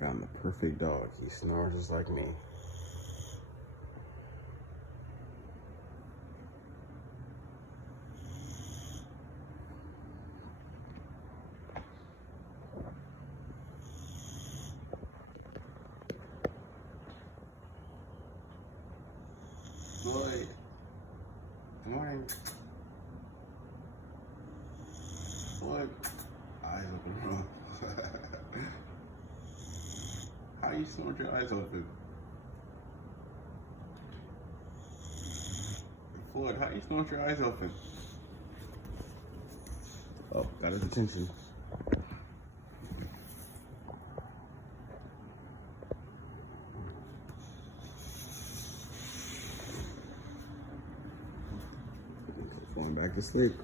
found the perfect dog. He snores just like me. Floyd, good morning. Floyd, eyes open. How you snort your eyes open? Floyd, how you snort your eyes open? Oh, got his attention. Going back to sleep.